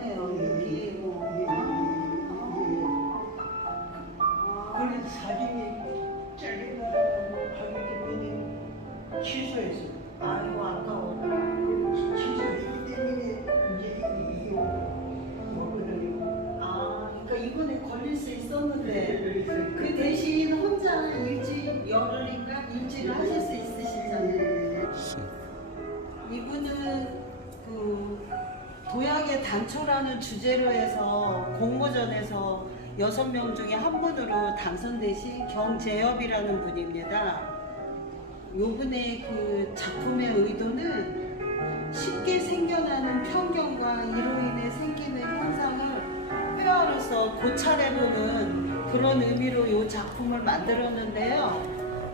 많네요. 여기 뭐. 그런 사진이 잘리가 하기 때문에 취소했어. 아이고 아까워. 취소했기 때문에 이제 이게 뭐거든요. 아, 그러니까 이번에 걸릴 수 있었는데 그 대신 혼자 일찍 열흘인가 일찍을 하실 수 있으시잖아요. 이분은 그 도약의 단초라는 주제로 해서 공모전에서 6명 중에 한 분으로 당선되신 경재엽이라는 분입니다. 요분의 그 작품의 의도는 쉽게 생겨나는 편견과 이로 인해 생기는 현상을 회화로서 고찰해보는 그런 의미로 이 작품을 만들었는데요.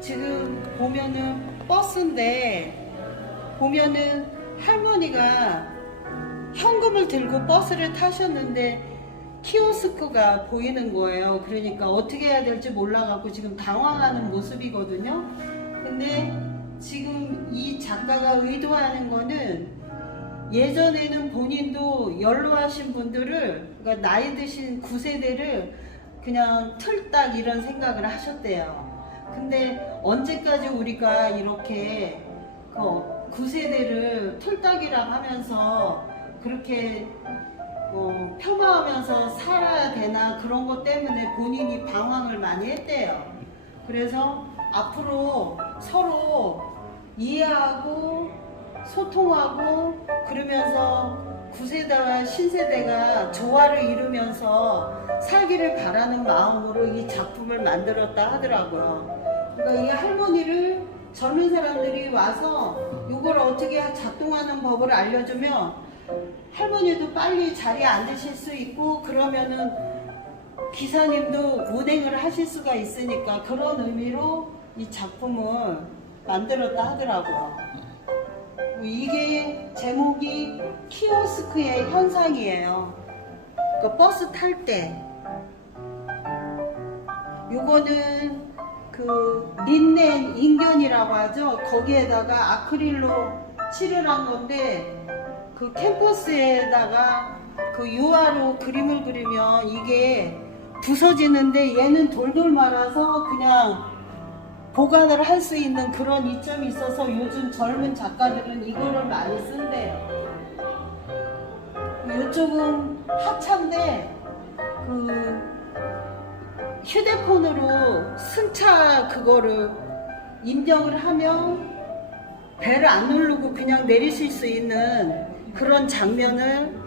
지금 보면은 버스인데 보면은 할머니가 현금을 들고 버스를 타셨는데 키오스크가 보이는 거예요. 그러니까 어떻게 해야 될지 몰라갖고 지금 당황하는 모습이거든요. 근데 지금 이 작가가 의도하는 거는 예전에는 본인도 연로하신 분들을, 그러니까 나이 드신 9세대를 그냥 틀딱 이런 생각을 하셨대요. 근데 언제까지 우리가 이렇게 그 9세대를 틀딱이랑 하면서 그렇게 폄하하면서 살아야 되나, 그런 것 때문에 본인이 방황을 많이 했대요. 그래서 앞으로 서로 이해하고 소통하고 그러면서 9세대와 신세대가 조화를 이루면서 살기를 바라는 마음으로 이 작품을 만들었다 하더라고요. 그러니까 이 할머니를 젊은 사람들이 와서 이걸 어떻게 작동하는 법을 알려주면 할머니도 빨리 자리에 앉으실 수 있고, 그러면은 기사님도 운행을 하실 수가 있으니까 그런 의미로 이 작품을 만들었다 하더라고요. 이게 제목이 키오스크의 현상이에요. 그러니까 버스 탈 때. 요거는 그 린넨 인견이라고 하죠. 거기에다가 아크릴로 칠을 한 건데, 그 캔버스에다가 그 유화로 그림을 그리면 이게 부서지는데 얘는 돌돌 말아서 그냥 보관을 할 수 있는 그런 이점이 있어서 요즘 젊은 작가들은 이거를 많이 쓴대요. 이쪽은 하차인데 그 휴대폰으로 승차 그거를 입력을 하면 배를 안 누르고 그냥 내리실 수 있는 그런 장면을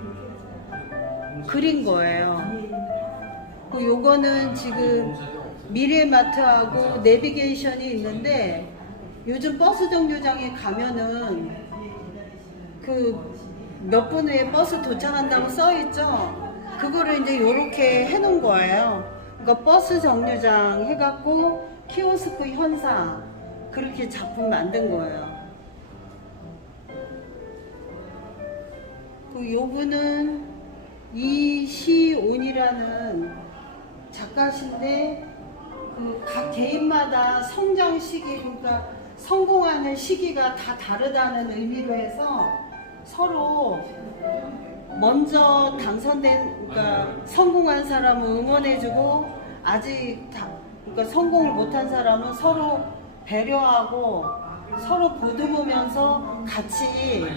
그린 거예요. 요거는 지금 미래마트하고 내비게이션이 있는데, 요즘 버스 정류장에 가면은 그 몇 분 후에 버스 도착한다고 써 있죠. 그거를 이제 요렇게 해 놓은 거예요. 그러니까 버스 정류장 해갖고 키오스크 현상, 그렇게 작품 만든 거예요. 요분은 이시온이라는 작가신데, 그 각 개인마다 성장 시기, 그러니까 성공하는 시기가 다 다르다는 의미로 해서 서로 먼저 당선된, 그러니까 성공한 사람은 응원해주고, 아직 그러니까 성공을 못한 사람은 서로 배려하고 서로 보듬으면서 같이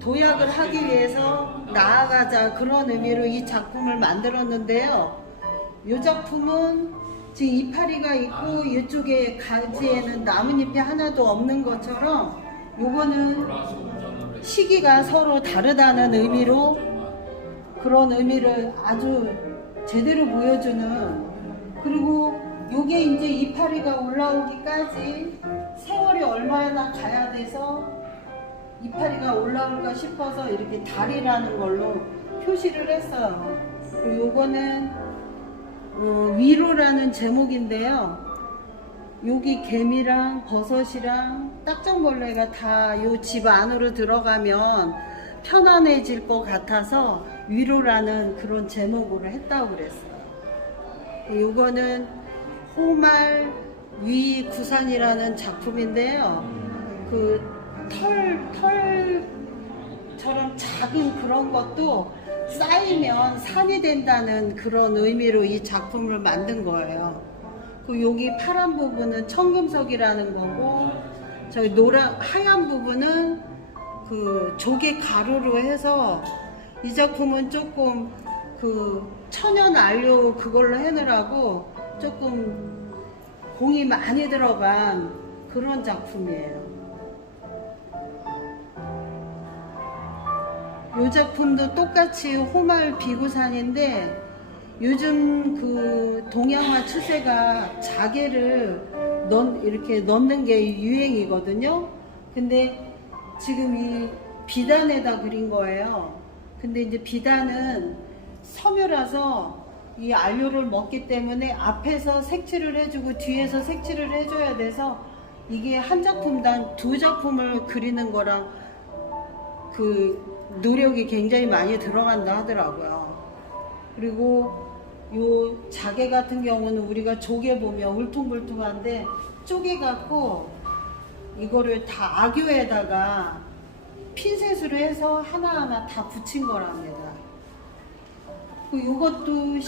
도약을 하기 위해서 나아가자, 그런 의미로 이 작품을 만들었는데요. 이 작품은 지금 이파리가 있고 이쪽에 가지에는 나뭇잎이 하나도 없는 것처럼, 요거는 시기가 서로 다르다는 의미로, 그런 의미를 아주 제대로 보여주는, 그리고 요게 이제 이파리가 올라오기까지 세월이 얼마나 가야 돼서 이파리가 올라올까 싶어서 이렇게 달이라는 걸로 표시를 했어요. 요거는 위로라는 제목인데요. 여기 개미랑 버섯이랑 딱정벌레가 다 요 집 안으로 들어가면 편안해질 것 같아서 위로라는 그런 제목으로 했다고 그랬어요. 요거는 호말 위구산이라는 작품인데요. 그 털처럼 작은 그런 것도 쌓이면 산이 된다는 그런 의미로 이 작품을 만든 거예요. 그 여기 파란 부분은 청금석이라는 거고, 저기 하얀 부분은 그 조개 가루로 해서, 이 작품은 조금 그 천연 안료 그걸로 해느라고 조금 공이 많이 들어간 그런 작품이에요. 이 작품도 똑같이 호말 비구산인데, 요즘 그 동양화 추세가 자개를 이렇게 넣는 게 유행이거든요. 근데 지금 이 비단에다 그린 거예요. 근데 이제 비단은 섬유라서 이 안료를 먹기 때문에 앞에서 색칠을 해주고 뒤에서 색칠을 해줘야 돼서, 이게 한 작품당 2작품을 그리는 거랑 그 노력이 굉장히 많이 들어간다 하더라고요. 그리고 요 자개 같은 경우는 우리가 조개 보면 울퉁불퉁한데 쪼개갖고 이거를 다 악교에다가 핀셋으로 해서 하나하나 다 붙인 거랍니다. 요것도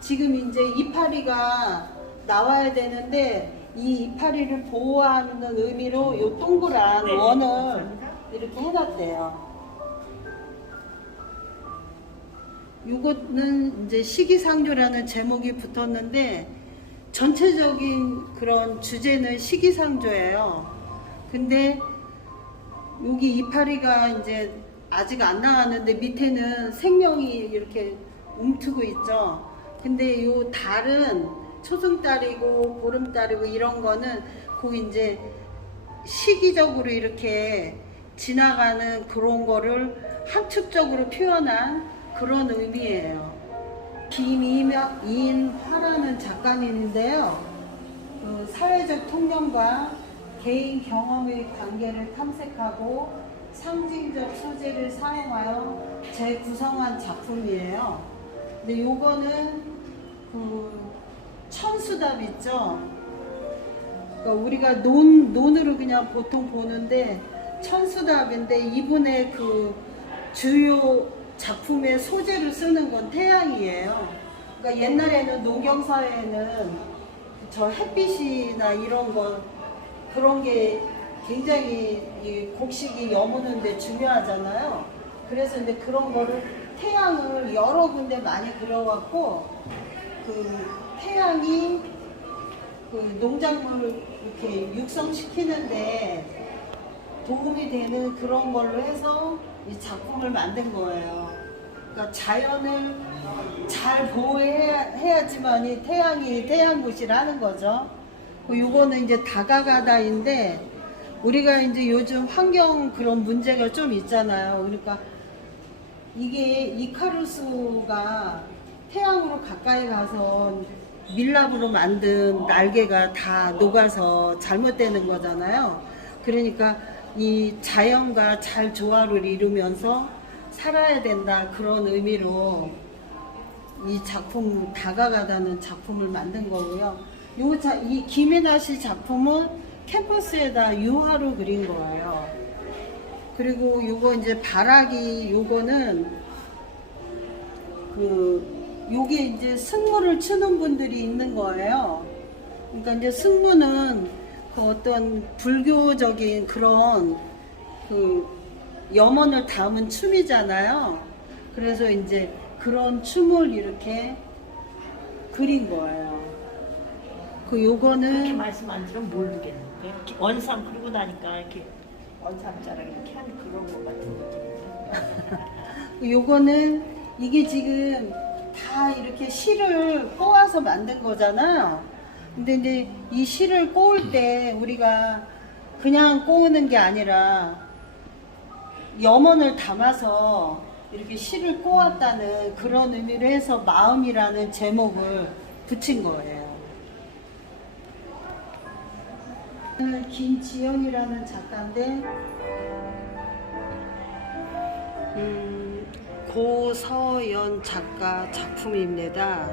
지금 이제 이파리가 나와야 되는데, 이 이파리를 보호하는 의미로 요 동그란 원을 이렇게 해놨대요. 요거는 이제 시기상조라는 제목이 붙었는데, 전체적인 그런 주제는 시기상조예요. 근데 여기 이파리가 이제 아직 안 나왔는데 밑에는 생명이 이렇게 움트고 있죠. 근데 요 달은 초승달이고 보름달이고 이런 거는 그 이제 시기적으로 이렇게 지나가는 그런 거를 함축적으로 표현한 그런 의미예요. 김이인화라는 작가님인데요. 그 사회적 통념과 개인 경험의 관계를 탐색하고 상징적 소재를 사용하여 재구성한 작품이에요. 근데 요거는 그 천수답 있죠? 그러니까 우리가 논으로 그냥 보통 보는데 천수답인데, 이분의 그 주요 작품의 소재를 쓰는 건 태양이에요. 그러니까 옛날에는 농경사회에는 저 햇빛이나 이런 거, 그런 게 굉장히 이 곡식이 여무는데 중요하잖아요. 그래서 이제 그런 거를 태양을 여러 군데 많이 그려갖고, 그 태양이 그 농작물을 이렇게 육성시키는데 도움이 되는 그런 걸로 해서 이 작품을 만든 거예요. 그러니까 자연을 잘 보호해야지만이 태양이 태양굿이를 하는 거죠. 요거는 이제 다가가다인데, 우리가 이제 요즘 환경 그런 문제가 좀 있잖아요. 그러니까 이게 이카루스가 태양으로 가까이 가서 밀랍으로 만든 날개가 다 녹아서 잘못되는 거잖아요. 그러니까 이 자연과 잘 조화를 이루면서 살아야 된다, 그런 의미로 이 작품 다가가다는 작품을 만든 거고요. 이 김혜나 씨 작품은 캔버스에다 유화로 그린 거예요. 그리고 요거 이제 바라기, 요거는 요게 이제 승무를 추는 분들이 있는 거예요. 그러니까 이제 승무는 그 어떤 불교적인 그런 그 염원을 담은 춤이잖아요. 그래서 이제 그런 춤을 이렇게 그린 거예요. 요거는 그렇게 말씀 안 들으면 모르겠는데, 원상 그러고 나니까 이렇게 원상자랑 이렇게 하는 그런 것 같은 느낌. 요거는 이게 지금 다 이렇게 실을 꼬아서 만든 거잖아요. 근데 이제 이 실을 꼬을 때 우리가 그냥 꼬우는 게 아니라 염원을 담아서 이렇게 실을 꼬았다는 그런 의미로 해서 마음이라는 제목을 붙인 거예요. 김지영이라는 작가인데, 고서연 작가 작품입니다.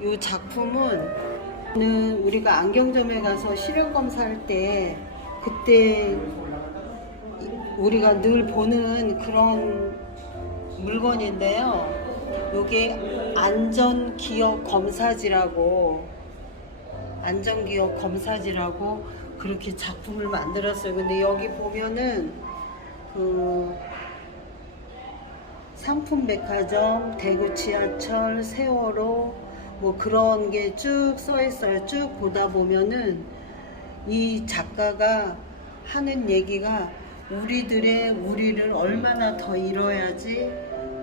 이 작품은 우리가 안경점에 가서 시력 검사할 때 그때 우리가 늘 보는 그런 물건인데요. 요게 안전기업 검사지라고 그렇게 작품을 만들었어요. 근데 여기 보면은 그 상품백화점, 대구 지하철, 세월호 뭐 그런 게 쭉 써 있어요. 쭉 보다 보면은 이 작가가 하는 얘기가 우리를 얼마나 더 잃어야지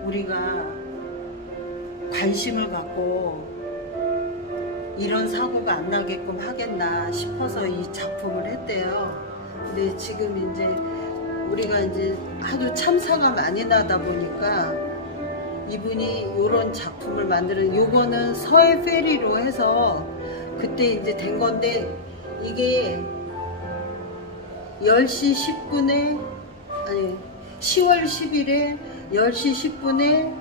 우리가 관심을 갖고 이런 사고가 안 나게끔 하겠나 싶어서 이 작품을 했대요. 근데 지금 이제 우리가 이제 하도 참사가 많이 나다 보니까 이분이 이런 작품을 만드는, 요거는 서해 페리로 해서 그때 이제 된 건데, 이게 10시 10분에 아니 10월 10일에 10시 10분에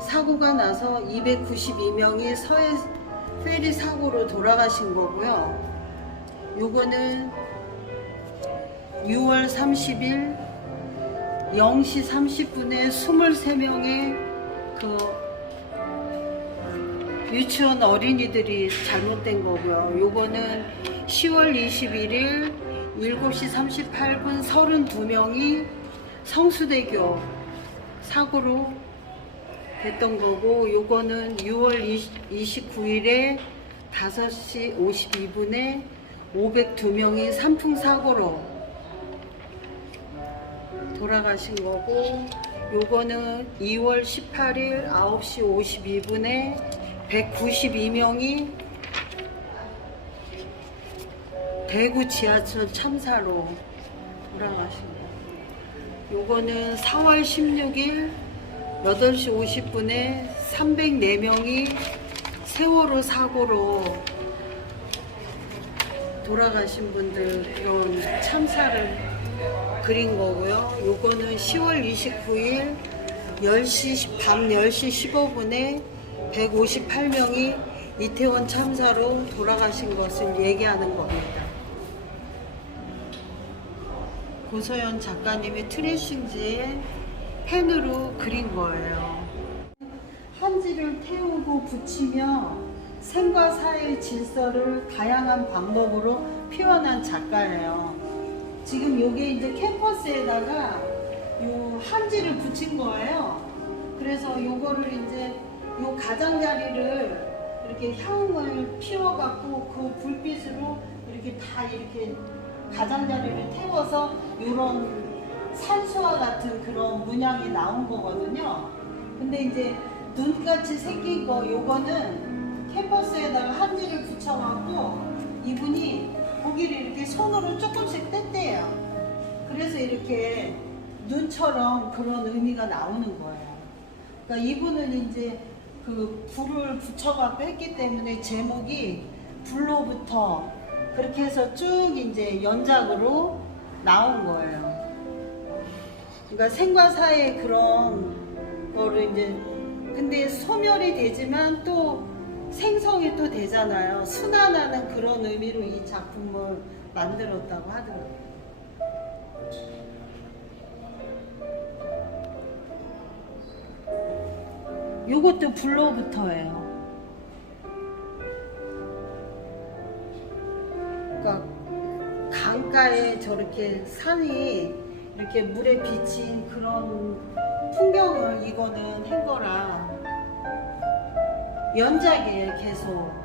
사고가 나서 292명이 서해 페리 사고로 돌아가신 거고요. 요거는 6월 30일 0시 30분에 23명의 그 유치원 어린이들이 잘못된 거고요. 요거는 10월 21일 7시 38분 32명이 성수대교 사고로 됐던 거고, 요거는 6월 29일에 5시 52분에 502명이 산풍사고로 돌아가신 거고, 요거는 2월 18일 9시 52분에 192명이 대구 지하철 참사로 돌아가신 거고, 요거는 4월 16일 8시 50분에 304명이 세월호 사고로 돌아가신 분들 그런 참사를 그린 거고요. 요거는 10월 29일 밤 10시 15분에 158명이 이태원 참사로 돌아가신 것을 얘기하는 겁니다. 고서연 작가님이 트레싱지에 펜으로 그린 거예요. 한지를 태우고 붙이며 생과 사의 질서를 다양한 방법으로 표현한 작가예요. 지금 요게 이제 캠퍼스에다가 요 한지를 붙인 거예요. 그래서 요거를 이제 요 가장자리를 이렇게 향을 피워갖고 그 불빛으로 이렇게 다 이렇게 가장자리를 태워서 요런 산수와 같은 그런 문양이 나온 거거든요. 근데 이제 눈같이 생긴 거 요거는 캠퍼스에다가 한지를 붙여갖고 이분이 고기를 이렇게 손으로 조금씩 뗐대요. 그래서 이렇게 눈처럼 그런 의미가 나오는 거예요. 그러니까 이분은 이제 그 불을 붙여갖고 했기 때문에 제목이 불로부터 그렇게 해서 쭉 이제 연작으로 나온 거예요. 그러니까 생과 사의 그런 거를 이제, 근데 소멸이 되지만 또 생성이 또 되잖아요. 순환하는 그런 의미로 이 작품을 만들었다고 하더라고요. 요것도 불로부터예요. 그러니까 강가에 저렇게 산이 이렇게 물에 비친 그런 풍경을 이거는 한 거라 연작이에요. 계속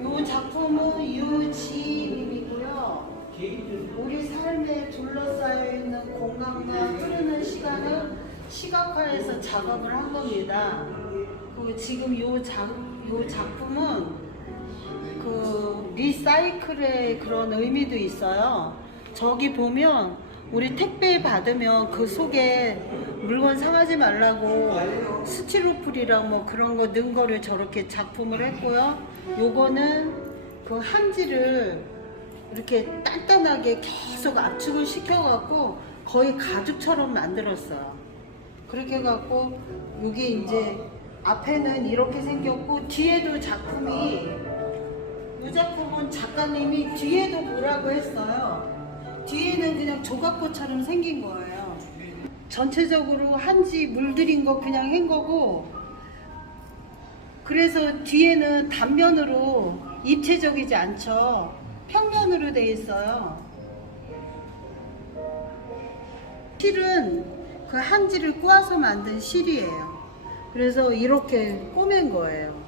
이 작품은 유지임이고요. 우리 삶에 둘러싸여 있는 공간과 흐르는 시간을 시각화해서 작업을 한 겁니다. 그 지금 요 작품은 그 리사이클의 그런 의미도 있어요. 저기 보면 우리 택배 받으면 그 속에 물건 상하지 말라고 스티로폴이랑 뭐 그런 거 넣은 거를 저렇게 작품을 했고요. 요거는 그 한지를 이렇게 단단하게 계속 압축을 시켜갖고 거의 가죽처럼 만들었어요. 그렇게 해갖고 여기 이제 앞에는 이렇게 생겼고 뒤에도 작품이 이 작품은 작가님이 뒤에도 뭐라고 했어요. 뒤에는 그냥 조각보처럼 생긴 거예요. 전체적으로 한지 물들인 거 그냥 한 거고, 그래서 뒤에는 단면으로 입체적이지 않죠. 평면으로 돼 있어요. 실은 그 한지를 꼬아서 만든 실이에요. 그래서 이렇게 꼬맨 거예요.